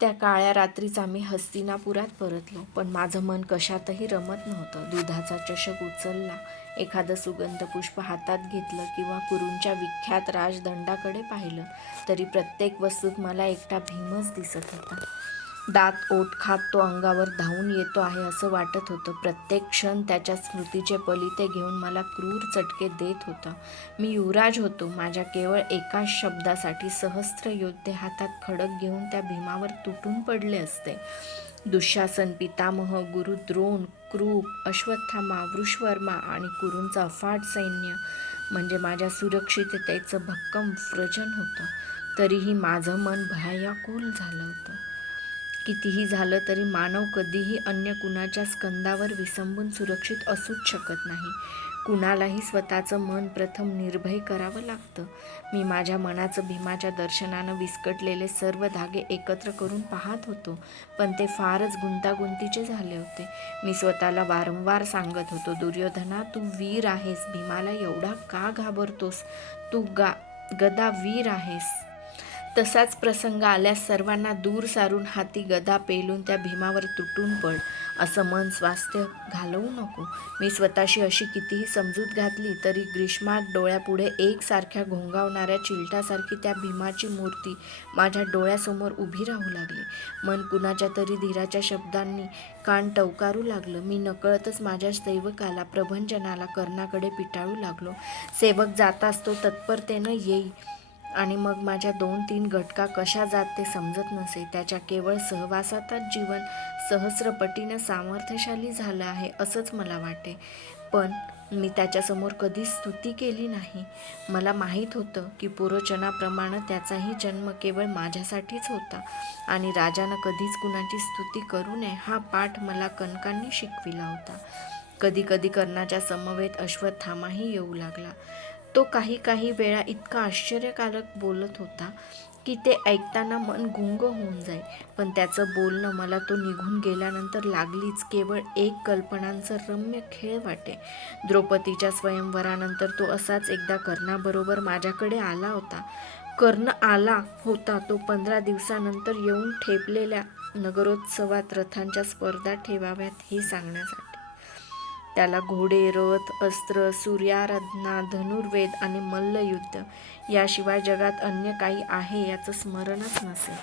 त्या काळ्या रात्रीच आम्ही हस्तिनापुरात परतलो, पण माझं मन कशातही रमत नव्हतं. दुधाचा चषक उचलला, एखादं सुगंध पुष्प हातात घेतलं किंवा कुरूंच्या विख्यात राजदंडाकडे पाहिलं तरी प्रत्येक वस्तूत मला एकटा भीमच दिसत होता. दात ओठ खात तो अंगावर धावून येतो आहे असं वाटत होतं. प्रत्येक क्षण त्याच्या स्मृतीचे पलिते घेऊन मला क्रूर चटके देत होता. मी युवराज होतो. माझ्या केवळ एकाच शब्दासाठी सहस्त्र योद्धे हातात खडक घेऊन त्या भीमावर तुटून पडले असते. दुःशासन, पितामह, गुरु द्रोण, कृप, अश्वत्थामा, वृषवर्मा आणि कुरूंचं अफाट सैन्य म्हणजे माझ्या सुरक्षिततेचं भक्कम व्रजन होतं. तरीही माझं मन भयाकुल झालं होतं. कितीही झालं तरी मानव कधीही अन्य कुणाच्या स्कंदावर विसंबून सुरक्षित असूच शकत नाही. कुणालाही स्वतःचं मन प्रथम निर्भय करावं लागतं. मी माझ्या मनाचं भीमाच्या दर्शनानं विस्कटलेले सर्व धागे एकत्र करून पाहत होतो, पण ते फारच गुंतागुंतीचे झाले होते. मी स्वतःला वारंवार सांगत होतो, दुर्योधना, तू वीर आहेस. भीमाला एवढा का घाबरतोस? तू गदा वीर आहेस. तसाच प्रसंग आल्यास सर्वांना दूर सारून हाती गदा पेलून त्या भीमावर तुटून पड. असं मन स्वास्थ्य घालवू नको. मी स्वतःशी अशी कितीही समजूत घातली तरी ग्रीष्मात डोळ्यापुढे एकसारख्या घोंगावणाऱ्या चिलटासारखी त्या भीमाची मूर्ती माझ्या डोळ्यासमोर उभी राहू लागली. मन कुणाच्या तरी धीराच्या शब्दांनी कान टवकारू लागलं. मी नकळतच माझ्या सेवकाला, प्रभंजनाला कर्णाकडे पिटाळू लागलो. सेवक जाताच तो तत्परतेनं येई आणि मग माझ्या 2-3 घटका कशा जात ते समजत नसे. त्याच्या केवळ सहवासातच जीवन सहस्रपटीनं सामर्थ्यशाली झालं आहे असंच मला वाटे. पण मी त्याच्यासमोर कधीच स्तुती केली नाही. मला माहीत होतं की पुरोचनाप्रमाणे त्याचाही जन्म केवळ माझ्यासाठीच होता आणि राजानं कधीच कुणाची स्तुती करू नये हा पाठ मला कनकांनी शिकविला होता. कधी कधी कर्णाच्या समवेत अश्वत्थामाही येऊ लागला. तो काही वेळा इतका आश्चर्यकारक बोलत होता की ते ऐकताना मन गुंग होऊन जाई. पण त्याचं बोलणं मला तो निघून गेल्यानंतर लागलीच केवळ एक कल्पनांचं रम्य खेळ वाटे. द्रौपदीच्या स्वयंवरानंतर तो असाच एकदा कर्णाबरोबर माझ्याकडे आला होता. कर्ण आला होता तो 15 दिवसानंतर येऊन ठेपलेल्या नगरोत्सवात रथांच्या स्पर्धा ठेवाव्यात हे सांगण्यासाठी. त्याला घोडे, रथ, अस्त्र, सूर्याराधना, धनुर्वेद आणि मल्लयुद्ध याशिवाय जगात अन्य काही आहे याचं स्मरणच नसे.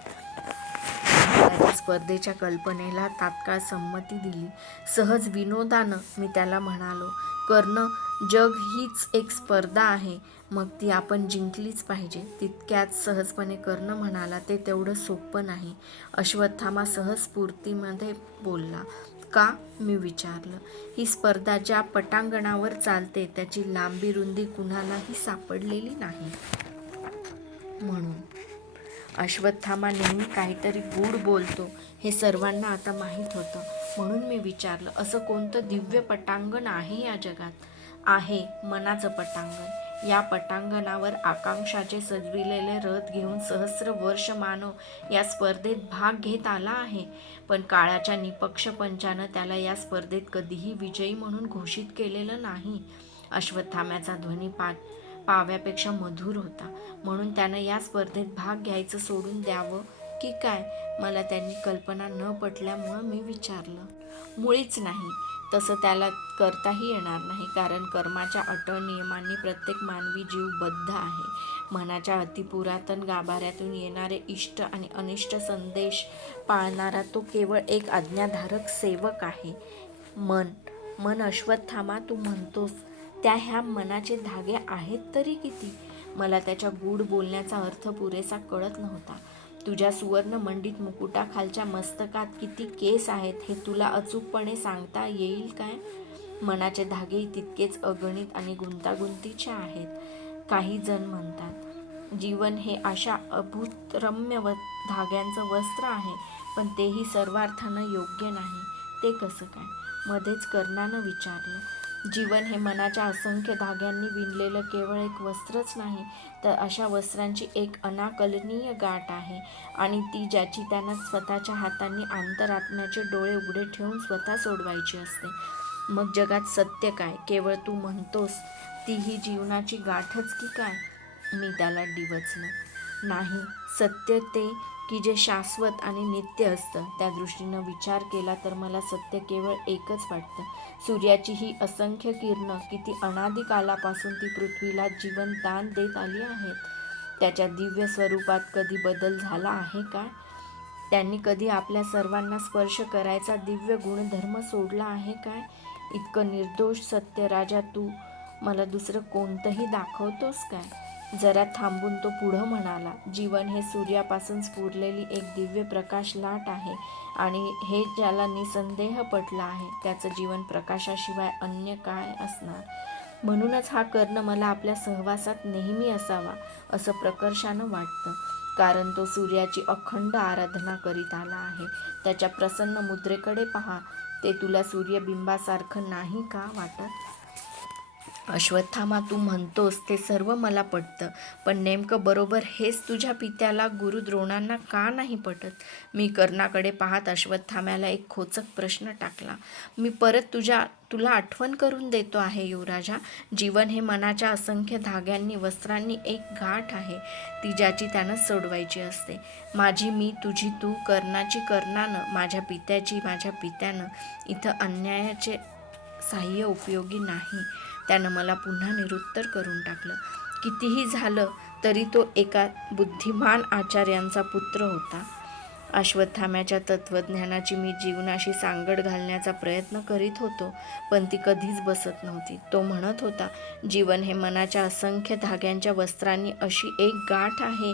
त्याच्या स्पर्धेच्या कल्पनेला तात्काळ संमती दिली. सहज विनोदानं मी त्याला म्हणालो, कर्ण, जग हीच एक स्पर्धा आहे, मग ती आपण जिंकलीच पाहिजे. तितक्याच सहजपणे कर्ण म्हणाला, ते तेवढं सोपं नाही. अश्वत्थामा सहज स्फूर्तीमध्ये बोलला. का? मी विचारलं. ही स्पर्धा ज्या पटांगणावर चालते त्याची लांबी रुंदी कुणालाही सापडलेली नाही म्हणून. अश्वत्थामा नेहमी काहीतरी गूढ बोलतो हे सर्वांना आता माहीत होतं. म्हणून मी विचारलं, असं कोणतं दिव्य पटांगण आहे या जगात? आहे, मनाचं पटांगण. या पटांगणावर आकांक्षाचे सजविलेले रथ घेऊन सहस्र वर्ष मानव या स्पर्धेत भाग घेत आला आहे, पण काळाच्या निपक्ष पंचानं त्याला या स्पर्धेत कधीही विजयी म्हणून घोषित केलेलं नाही. अश्वत्थाम्याचा ध्वनी पाव्यापेक्षा मधुर होता. म्हणून त्यानं या स्पर्धेत भाग घ्यायचं सोडून द्यावं की काय? मला त्यांनी कल्पना न पटल्यामुळं मी विचारलं. मुळीच नाही. तसं त्याला करताही येणार नाही, कारण कर्माच्या अटळ नियमांनी प्रत्येक मानवी जीव बद्ध आहे. मनाच्या अतिपुरातन गाभाऱ्यातून येणारे इष्ट आणि अनिष्ट संदेश पाळणारा तो केवळ एक आज्ञाधारक सेवक आहे. मन अश्वत्थामा, तू म्हणतोस त्या ह्या मनाचे धागे आहेत तरी किती? मला त्याच्या गूढ बोलण्याचा अर्थ पुरेसा कळत नव्हता. तुझ्या सुवर्णमंडित मुकुटाखालच्या मस्तकात किती केस आहेत हे तुला अचूकपणे सांगता येईल काय? मनाचे धागेही तितकेच अगणित आणि गुंतागुंतीचे आहेत. काही जण म्हणतात, जीवन हे अशा अभूतरम्य धाग्यांचं वस्त्र आहे, पण तेही सर्वार्थानं योग्य नाही. ते कसं काय? मध्येच कर्णानं विचारलं. जीवन हे मनाच्या असंख्य धाग्यांनी विणलेलं केवळ एक वस्त्रच नाही, तर अशा वस्त्रांची एक अनाकलनीय गाठ आहे आणि ती ज्याची त्यानं स्वतःच्या हातांनी अंतरात्म्याचे डोळे उघडे ठेवून स्वतः सोडवायची असते. मग जगात सत्य काय? केवळ तू म्हणतोस ती ही जीवनाची गाठच की काय? मी त्याला डिवचलं. नाही, सत्य ते की जे शाश्वत आणि नित्य असतं. त्या दृष्टीनं विचार केला तर मला सत्य केवळ एकच वाटतं. सूर्याची ही असंख्य किरणं किती अनादी कालापासून ती पृथ्वीला जीवन दान देत आली आहेत. त्याच्या दिव्य स्वरूपात कधी बदल झाला आहे काय? त्यांनी कधी आपल्या सर्वांना स्पर्श करायचा दिव्य गुणधर्म सोडला आहे काय? इतकं निर्दोष सत्य राजा तू मला दुसरं कोणतंही दाखवतोस काय? जरा थांबून तो पुढं म्हणाला, जीवन हे सूर्यापासून स्फुरलेली एक दिव्य प्रकाश लाट आहे आणि हे ज्याला निसंदेह पटलं आहे त्याचं जीवन प्रकाशाशिवाय अन्य काय असणार. म्हणूनच हा कर्ण मला आपल्या सहवासात नेहमी असावा असं प्रकर्षानं वाटतं. कारण तो सूर्याची अखंड आराधना करीत आला आहे. त्याच्या प्रसन्न मुद्रेकडे पहा, ते तुला सूर्यबिंबासारखं नाही का वाटत? अश्वत्थामा, तू म्हणतोस ते सर्व मला पटतं, पण नेमकं बरोबर हेच तुझ्या पित्याला गुरु द्रोणांना का नाही पटत? मी कर्णाकडे पाहत अश्वत्थाम्याला एक खोचक प्रश्न टाकला. मी परत तुला आठवण करून देतो आहे युवराजा, जीवन हे मनाच्या असंख्य धाग्यांनी वस्त्रांनी एक गाठ आहे, ती ज्याची त्यानं सोडवायची असते. माझी मी, तुझी तू, कर्णाची कर्णानं, माझ्या पित्याची माझ्या पित्यानं. इथं अन्यायाचे साह्य उपयोगी नाही. त्यानं मला पुन्हा निरुत्तर करून टाकलं. कितीही झालं तरी तो एका बुद्धिमान आचार्यांचा पुत्र होता. अश्वत्थाम्याच्या तत्त्वज्ञानाची मी जीवनाशी सांगड घालण्याचा प्रयत्न करीत होतो, पण ती कधीच बसत नव्हती. तो म्हणत होता, जीवन हे मनाच्या असंख्य धाग्यांच्या वस्त्रांनी अशी एक गाठ आहे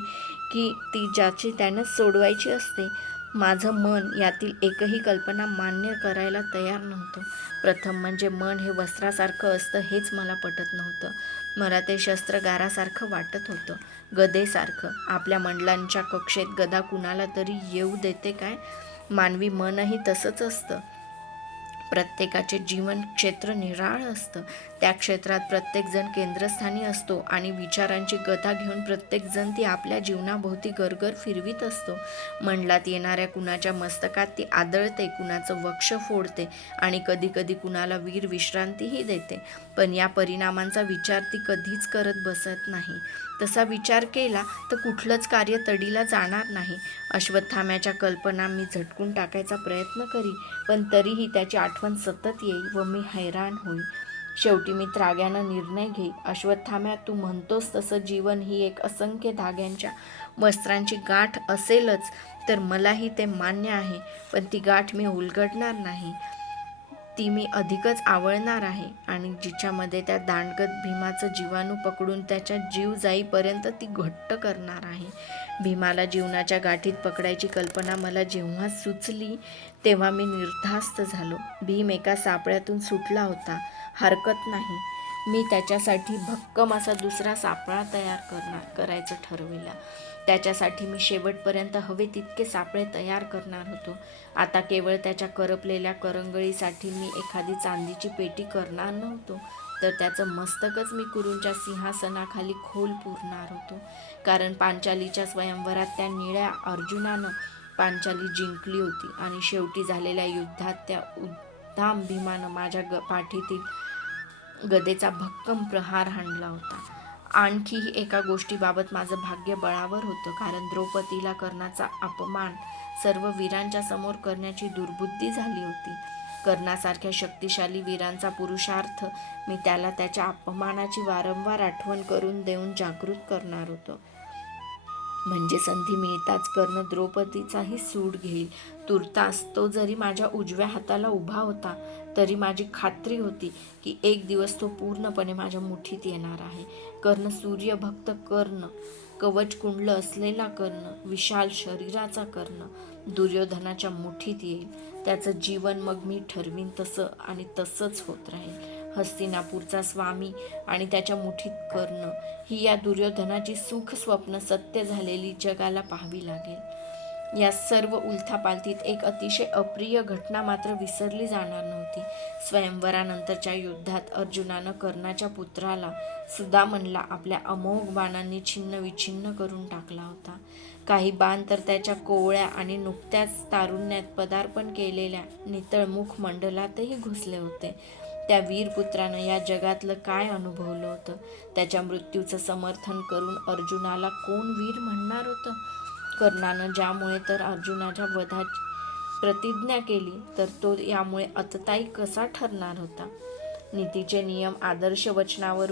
की ती ज्याची त्यानं सोडवायची असते. माझं मन यातील एकही कल्पना मान्य करायला तयार नव्हतं. प्रथम म्हणजे मन हे वस्त्रासारखं असतं हेच मला पटत नव्हतं. मला ते शस्त्रगारासारखं वाटत होतं, गदेसारखं. आपल्या मंडलांच्या कक्षेत गदा कुणाला तरी येऊ देते काय? मानवी मनही तसंच असतं. प्रत्येकाचे जीवन क्षेत्र निराळं असतं. त्या क्षेत्रात प्रत्येकजण केंद्रस्थानी असतो आणि विचारांची गदा घेऊन प्रत्येकजण ती आपल्या जीवनाभोवती गरगर फिरवीत असतो. मंडलात येणाऱ्या कुणाच्या मस्तकात ती आदळते, कुणाचं वक्ष फोडते आणि कधीकधी कुणाला वीर विश्रांतीही देते. पण या परिणामांचा विचार ती कधीच करत बसत नाही. तसा विचार केला तर कुठलंच कार्य तडीला जाणार नाही. अश्वत्थाम्याच्या कल्पना मी झटकून टाकायचा प्रयत्न करी, पण तरीही त्याची आठवण सतत येई व मी हैराण होई. शेवटी मी त्राग्यानं निर्णय घेई. अश्वत्थाम्या, तू म्हणतोस तसं जीवन ही एक असंख्य धाग्यांच्या वस्त्रांची गाठ असेलच तर मलाही ते मान्य आहे, पण ती गाठ मी उलगडणार नाही. ती मी अधिकच आवळणार आहे आणि जिच्यामध्ये त्या दांडगत भीमाचं जीवाणू पकडून त्याच्या जीव जाईपर्यंत ती घट्ट करणार आहे. भीमाला जीवनाच्या गाठीत पकडायची कल्पना मला जेव्हा सुचली तेव्हा मी निर्धास्त झालो. भीम एका सापळ्यातून सुटला होता, हरकत नाही. मी त्याच्यासाठी भक्कम असा दुसरा सापळा करायचं ठरविला. त्याच्यासाठी मी शेवटपर्यंत हवे तितके सापळे तयार करणार होतो. आता केवळ त्याच्या करपलेल्या करंगळीसाठी मी एखादी चांदीची पेटी करणार नव्हतो, तर त्याचं मस्तकच मी कुरूंच्या सिंहासनाखाली खोल पुरणार होतो. कारण पांचालीच्या स्वयंवरात त्या निळ्या अर्जुनानं पांचाली जिंकली होती आणि शेवटी झालेल्या युद्धात त्या उद्दाम भीमानं माझ्या पाठीतील गदेचा भक्कम प्रहार हाणला होता. आणखीही एका गोष्टीबाबत माझं भाग्य बळावर होतं, कारण द्रौपदीला कर्णाचा अपमान सर्व वीरांच्या समोर करण्याची दुर्बुद्धी झाली होती. कर्णासारख्या शक्तिशाली वीरांचा पुरुषार्थ मी त्याला त्याच्या अपमानाची वारंवार आठवण करून देऊन जागृत करणार होतो. म्हणजे संधी मिळताच कर्ण द्रौपदीचाही सूड घेईल. तुर्तास तो जरी माझ्या उजव्या हाताला उभा होता तरी माझी खात्री होती की एक दिवस तो पूर्णपणे माझ्या मुठीत येणार आहे. कर्ण सूर्यभक्त कर्ण, कवच कुंडल असलेला कर्ण, विशाल शरीराचा कर्ण दुर्योधनाच्या मुठीत येईल. त्याचं जीवन मग मी ठरवीन तसं आणि तसंच होत राहील. हस्तिनापूरचा स्वामी आणि त्याच्या मुठीत कर्ण ही या दुर्योधनाची सुख स्वप्न सत्य झालेली जगाला पाहावी लागेल. या सर्व उलथापालथीत एक अतिशय अप्रिय घटना मात्र विसरली जाणार नव्हती. स्वयंवरानंतरच्या युद्धात अर्जुनानं कर्णाच्या पुत्राला सुदामनला आपल्या अमोघ बाणांनी छिन्न विछिन्न करून टाकला होता. काही बाण तर त्याच्या कोवळ्या आणि नुकत्याच तारुण्यात पदार्पण केलेल्या नितळ मुखमंडलातही घुसले होते. त्या वीरपुत्रानं या जगातलं काय अनुभवलं होतं? त्याच्या मृत्यूचं समर्थन करून अर्जुनाला कोण वीर म्हणणार होतं? कर्णानं ज्यामुळे तर अर्जुनाच्या वधाची प्रतिज्ञा केली, तर तो यामुळे अतताई कसा ठरणार होता? नीतीचे नियम आदर्श वचनावर